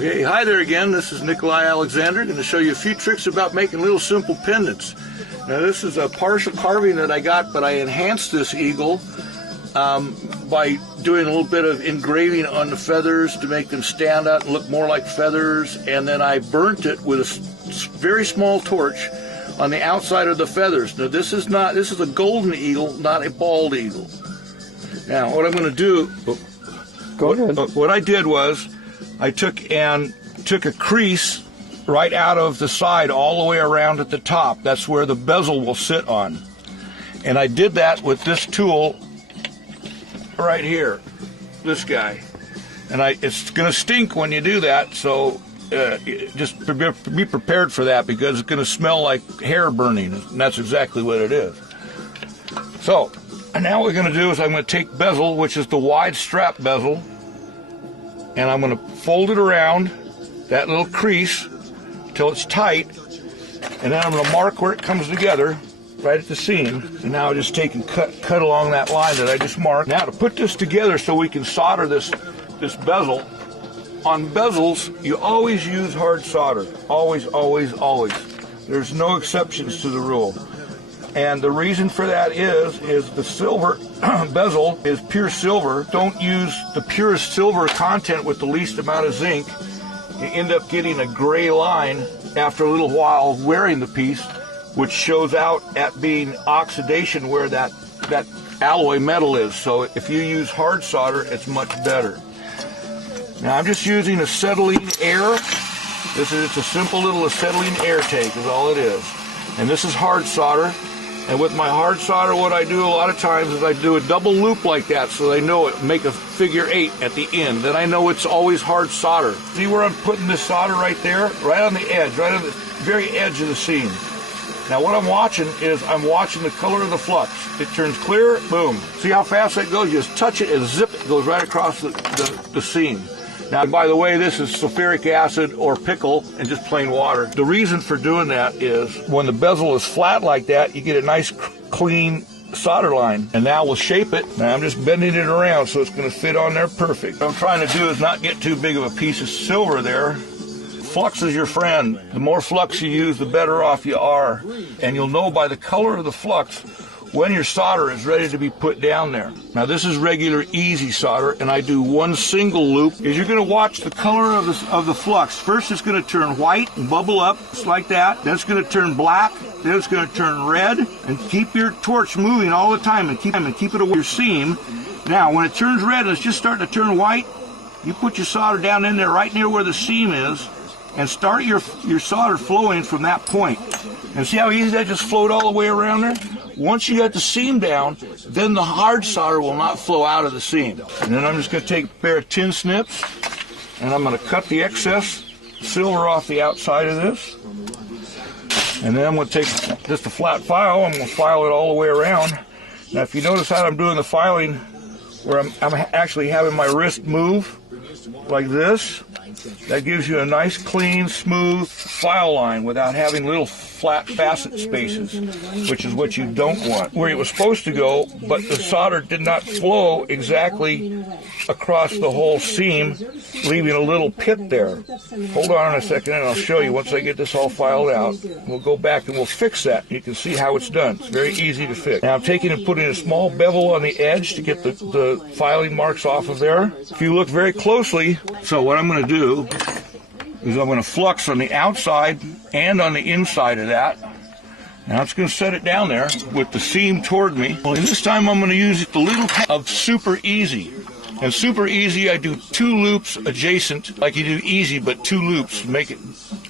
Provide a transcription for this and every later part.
Okay, hi there again. This is Nicoli Alexander. Going to show you a few tricks about making little simple pendants. Now this is a partial carving that I got, but I enhanced this eagle by doing a little bit of engraving on the feathers to make them stand out and look more like feathers, and then I burnt it with a very small torch on the outside of the feathers. Now this is a golden eagle, not a bald eagle. Now what I'm going to do, what I did was I took a crease right out of the side all the way around at the top. That's where the bezel will sit on. And I did that with this tool right here, this guy. And it's going to stink when you do that, so just be prepared for that, because it's going to smell like hair burning, and that's exactly what it is. So, and now what we're going to do is I'm going to take bezel, which is the wide strap bezel, and I'm going to fold it around that little crease until it's tight, and then I'm going to mark where it comes together right at the seam. And now I just take and cut along that line that I just marked. Now to put this together so we can solder this bezel. On bezels, you always use hard solder. Always, always, always. There's no exceptions to the rule. And the reason for that is the silver bezel is pure silver. Don't use the purest silver content with the least amount of zinc. You end up getting a gray line after a little while wearing the piece, which shows out at being oxidation where that alloy metal is. So if you use hard solder, it's much better. Now I'm just using acetylene air. It's a simple little acetylene air tank is all it is. And this is hard solder. And with my hard solder, what I do a lot of times is I do a double loop like that so they know it, make a figure 8 at the end. Then I know it's always hard solder. See where I'm putting this solder right there? Right on the edge, right on the very edge of the seam. Now what I'm watching is I'm watching the color of the flux. It turns clear, boom. See how fast that goes? You just touch it and zip, it goes right across the seam. Now, by the way, this is sulfuric acid or pickle and just plain water. The reason for doing that is when the bezel is flat like that, you get a nice clean solder line. And now we'll shape it. Now I'm just bending it around so it's going to fit on there perfect. What I'm trying to do is not get too big of a piece of silver there. Flux is your friend. The more flux you use, the better off you are. And you'll know by the color of the flux when your solder is ready to be put down there. Now this is regular easy solder, and I do one single loop. Is you're going to watch the color of the flux. First it's going to turn white and bubble up just like that. Then it's going to turn black. Then it's going to turn red. And keep your torch moving all the time and keep it away from your seam. Now when it turns red and it's just starting to turn white, you put your solder down in there right near where the seam is and start your solder flowing from that point. And see how easy that just flowed all the way around there? Once you got the seam down, then the hard solder will not flow out of the seam. And then I'm just going to take a pair of tin snips, and I'm going to cut the excess silver off the outside of this. And then I'm going to take just a flat file, I'm going to file it all the way around. Now if you notice how I'm doing the filing, where I'm actually having my wrist move like this, that gives you a nice, clean, smooth file line without having little flat facet spaces, which is what you don't want. Where it was supposed to go, but the solder did not flow exactly across the whole seam, leaving a little pit there. Hold on a second and I'll show you once I get this all filed out. We'll go back and we'll fix that. You can see how it's done. It's very easy to fix. Now I'm taking and putting a small bevel on the edge to get the filing marks off of there. If you look very closely, so what I'm going to do is I'm going to flux on the outside and on the inside of that. Now it's going to set it down there with the seam toward me. Well, this time I'm going to use the little of Super Easy. And Super Easy, I do 2 loops adjacent, like you do easy, but 2 loops make it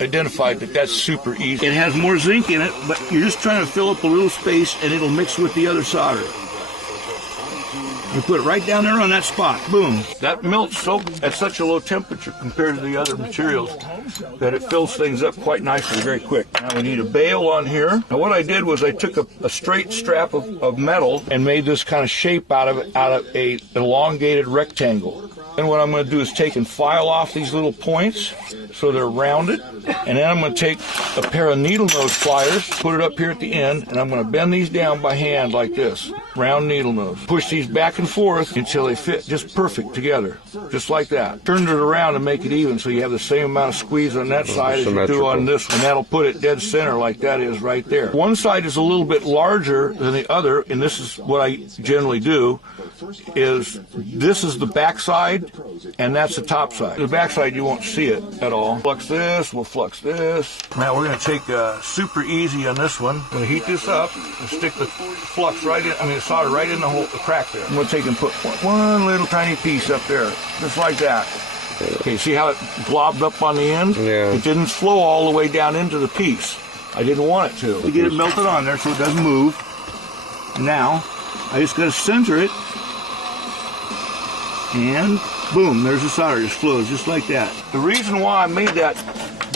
identified that that's Super Easy. It has more zinc in it, but you're just trying to fill up a little space and it'll mix with the other solder. You put it right down there on that spot. Boom. That melts at such a low temperature compared to the other materials that it fills things up quite nicely very quick. Now we need a bale on here. Now what I did was I took a straight strap of metal and made this kind of shape out of a elongated rectangle. And what I'm going to do is take and file off these little points so they're rounded. And then I'm going to take a pair of needle nose pliers, put it up here at the end, and I'm going to bend these down by hand like this. Round needle nose. Push these back and forth until they fit just perfect together. Just like that. Turn it around and make it even so you have the same amount of squeeze on that side as you do on this one. And that'll put it dead center like that is right there. One side is a little bit larger than the other, and this is what I generally do, is this is the back side and that's the top side. The back side you won't see it at all. Flux this, we'll flux this. Now we're going to take super easy on this one. I'm going to heat this up and stick the flux right in, the solder right in the hole, the crack there. I'm going to take and put one little tiny piece up there, just like that. Okay, see how it globbed up on the end? Yeah. It didn't flow all the way down into the piece. I didn't want it to. To get it melted on there so it doesn't move. Now, I just got to center it. And boom, there's the solder. It just flows just like that. The reason why I made that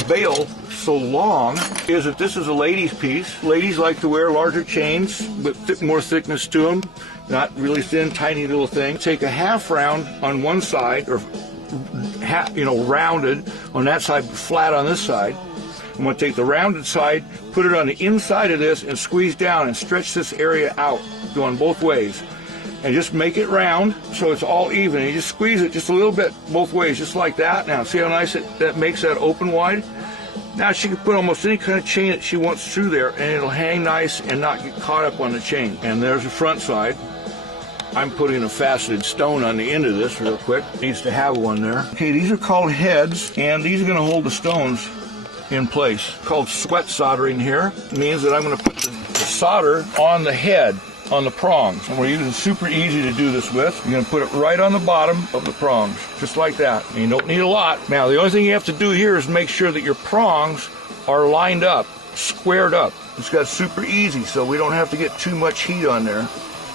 bale so long is that this is a ladies' piece. Ladies like to wear larger chains with more thickness to them, not really thin, tiny little thing. Take a half round on one side, or rounded on that side, flat on this side. I'm going to take the rounded side, put it on the inside of this, and squeeze down and stretch this area out, going both ways. And just make it round so it's all even. And you just squeeze it just a little bit both ways, just like that. Now, see how nice that makes that open wide? Now she can put almost any kind of chain that she wants through there, and it'll hang nice and not get caught up on the chain. And there's the front side. I'm putting a faceted stone on the end of this real quick. Needs to have one there. Okay, these are called heads, and these are going to hold the stones in place. Called sweat soldering here. It means that I'm going to put the solder on the head, on the prongs. And we're using super easy to do this with. You're going to put it right on the bottom of the prongs, just like that. And you don't need a lot. Now, the only thing you have to do here is make sure that your prongs are lined up, squared up. It's got super easy, so we don't have to get too much heat on there.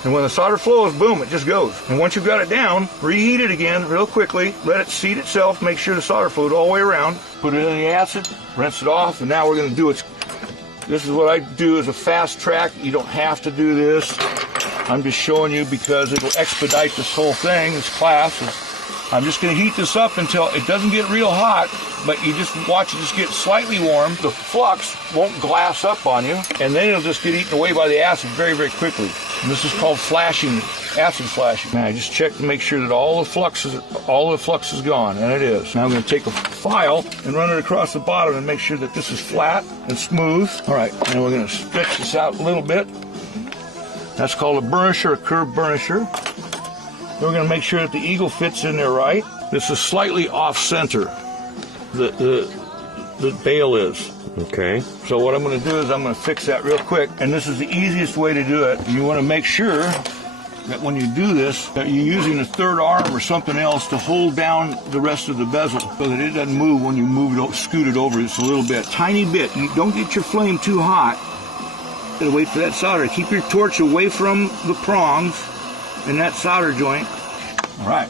And when the solder flows, boom, it just goes. And once you've got it down, reheat it again real quickly. Let it seat itself. Make sure the solder flowed all the way around. Put it in the acid, rinse it off, and now we're going to do it. This is what I do as a fast track. You don't have to do this. I'm just showing you because it'll expedite this whole thing, this class. I'm just going to heat this up until it doesn't get real hot, but you just watch it just get slightly warm. The flux won't glass up on you, and then it'll just get eaten away by the acid very, very quickly. And this is called flashing, acid flashing. Now I just check to make sure that all the flux is gone, and it is. Now I'm going to take a file and run it across the bottom and make sure that this is flat and smooth. All right, and we're going to stretch this out a little bit. That's called a burnisher, a curved burnisher. We're going to make sure that the eagle fits in there right. This is slightly off center. The bale is. Okay. So what I'm going to do is I'm going to fix that real quick, and this is the easiest way to do it. You want to make sure that when you do this, that you're using a third arm or something else to hold down the rest of the bezel so that it doesn't move when you scoot it over just a little bit. Tiny bit. You don't get your flame too hot. You gotta wait for that solder. Keep your torch away from the prongs in that solder joint. All right.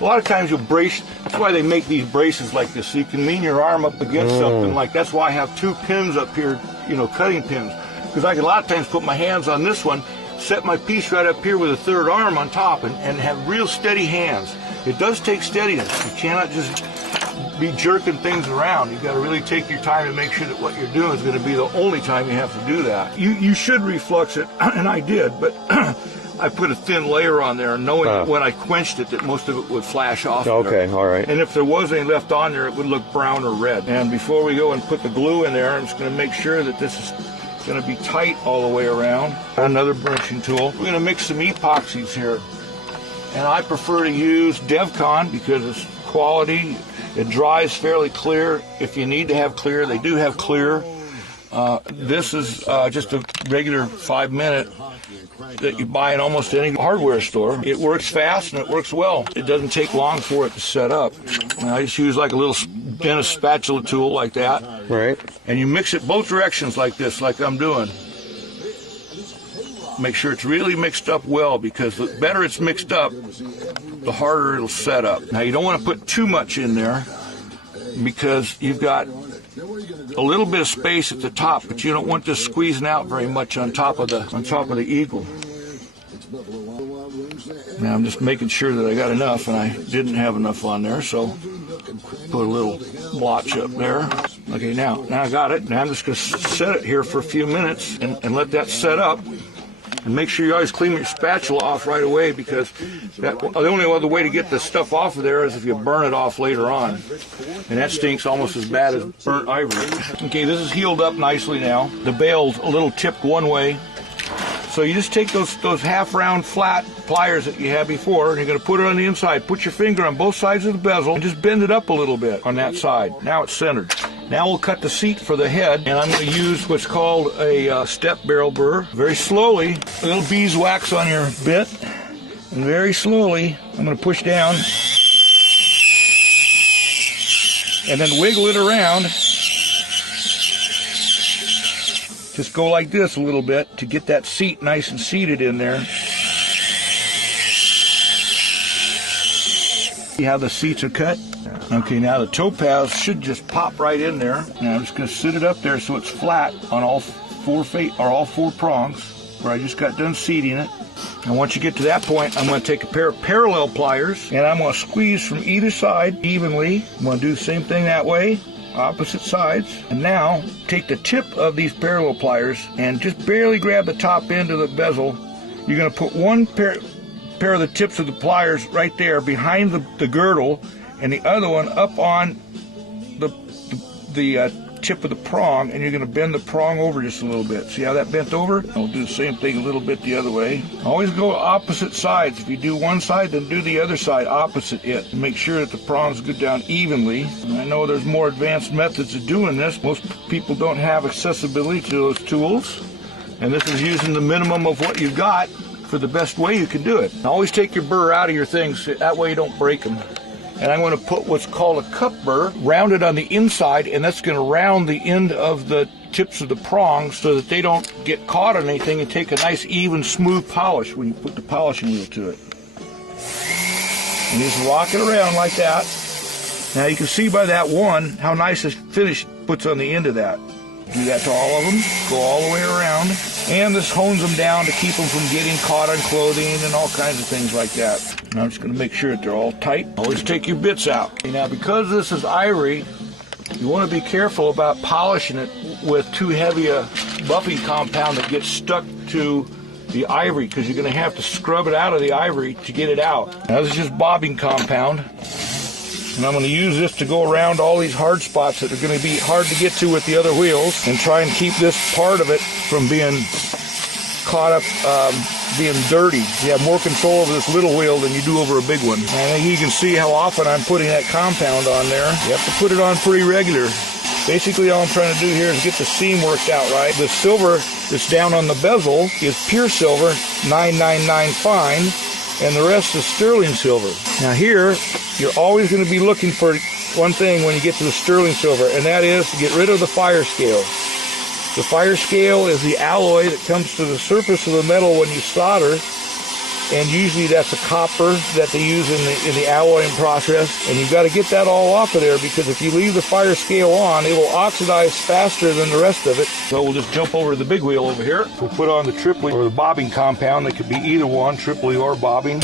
A lot of times you'll brace. That's why they make these braces like this, so you can lean your arm up against something like. That's why I have two pins up here, cutting pins, because I can a lot of times put my hands on this one, set my piece right up here with a third arm on top, and have real steady hands. It does take steadiness. You cannot just be jerking things around. You've got to really take your time and make sure that what you're doing is going to be the only time you have to do that. You should reflux it, and I did, but I put a thin layer on there, knowing that when I quenched it that most of it would flash off. Okay, all right. And if there was any left on there, it would look brown or red. And before we go and put the glue in there, I'm just going to make sure that this is going to be tight all the way around. Another burnishing tool. We're going to mix some epoxies here. And I prefer to use DevCon because it's quality. It dries fairly clear. If you need to have clear, they do have clear. This is just a regular 5-minute that you buy in almost any hardware store. It works fast and it works well. It doesn't take long for it to set up. And I just use like a little dentist spatula tool like that. Right. And you mix it both directions like this, like I'm doing. Make sure it's really mixed up well, because the better it's mixed up, the harder it'll set up. Now you don't want to put too much in there because you've got a little bit of space at the top, but you don't want this squeezing out very much on top of the eagle. Now I'm just making sure that I got enough, and I didn't have enough on there, so put a little blotch up there. Okay, now I got it. Now I'm just going to set it here for a few minutes and let that set up. And make sure you always clean your spatula off right away, because the only other way to get the stuff off of there is if you burn it off later on. And that stinks almost as bad as burnt ivory. Okay, this is healed up nicely now. The bale's a little tipped one way. So you just take those half-round flat pliers that you had before, and you're going to put it on the inside. Put your finger on both sides of the bezel and just bend it up a little bit on that side. Now it's centered. Now we'll cut the seat for the head, and I'm going to use what's called a step barrel burr. Very slowly, a little beeswax on your bit, and very slowly I'm going to push down and then wiggle it around. Just go like this a little bit to get that seat nice and seated in there. See how the seats are cut? Okay, now the topaz should just pop right in there. Now I'm just going to sit it up there so it's flat on all four prongs where I just got done seating it. And once you get to that point, I'm going to take a pair of parallel pliers, and I'm going to squeeze from either side evenly. I'm going to do the same thing that way, opposite sides. And now take the tip of these parallel pliers and just barely grab the top end of the bezel. You're going to put one pair of the tips of the pliers right there behind the girdle, and the other one up on the tip of the prong, and you're going to bend the prong over just a little bit. See how that bent over? I'll do the same thing a little bit the other way. Always go opposite sides. If you do one side, then do the other side opposite it. Make sure that the prongs go down evenly. And I know there's more advanced methods of doing this. Most people don't have accessibility to those tools, and this is using the minimum of what you've got for the best way you can do it. Always take your burr out of your things, that way you don't break them. And I'm going to put what's called a cup burr, rounded on the inside, and that's going to round the end of the tips of the prongs so that they don't get caught on anything, and take a nice, even, smooth polish when you put the polishing wheel to it. And just rock it around like that. Now you can see by that one how nice the finish puts on the end of that. Do that to all of them, go all the way around, and this hones them down to keep them from getting caught on clothing and all kinds of things like that. And I'm just going to make sure that they're all tight. Always take your bits out. Okay, now because this is ivory, you want to be careful about polishing it with too heavy a buffing compound that gets stuck to the ivory, because you're going to have to scrub it out of the ivory to get it out. Now this is just bobbing compound. And I'm going to use this to go around all these hard spots that are going to be hard to get to with the other wheels, and try and keep this part of it from being caught up, being dirty. You have more control over this little wheel than you do over a big one. And I think you can see how often I'm putting that compound on there. You have to put it on pretty regular. Basically all I'm trying to do here is get the seam worked out right. The silver that's down on the bezel is pure silver, 999 fine, and the rest is sterling silver. Now here, you're always going to be looking for one thing when you get to the sterling silver, and that is to get rid of the fire scale. The fire scale is the alloy that comes to the surface of the metal when you solder, and usually that's a copper that they use in the alloying process, and you've got to get that all off of there, because if you leave the fire scale on, it will oxidize faster than the rest of it. So we'll just jump over to the big wheel over here. We'll put on the tripling or the bobbing compound. That could be either one, tripling or bobbing.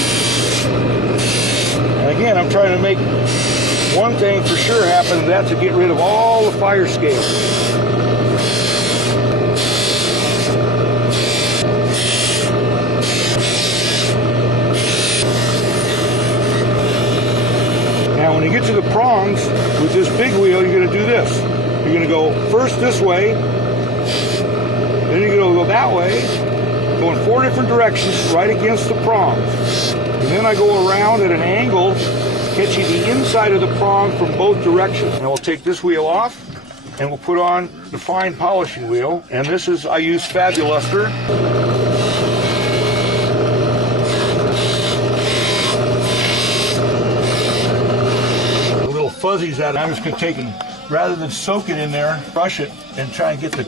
And again, I'm trying to make one thing for sure happen, and that's to get rid of all the fire scales. Now when you get to the prongs with this big wheel, you're going to do this. You're going to go first this way, then you're going to go that way, go in 4 different directions right against the prongs. And then I go around at an angle, catching the inside of the prong from both directions. And we'll take this wheel off, and we'll put on the fine polishing wheel. And this is, I use Fabuluster. Fuzzies out. I'm just going to take and, rather than soak it in there, brush it and try and get the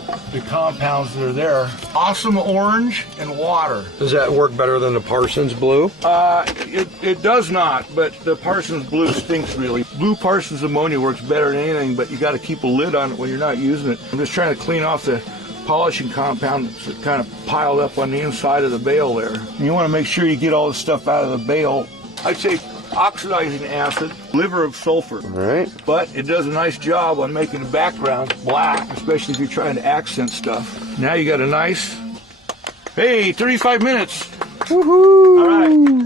compounds that are there. Awesome orange and water. Does that work better than the Parsons blue? It does not, but the Parsons blue stinks really. Blue Parsons ammonia works better than anything, but you got to keep a lid on it when you're not using it. I'm just trying to clean off the polishing compound that's kind of piled up on the inside of the bale there. And you want to make sure you get all the stuff out of the bale. I'd say oxidizing acid, liver of sulfur. All right. But it does a nice job on making the background black, especially if you're trying to accent stuff. Now you got a nice, hey, 35 minutes. Woohoo! All right.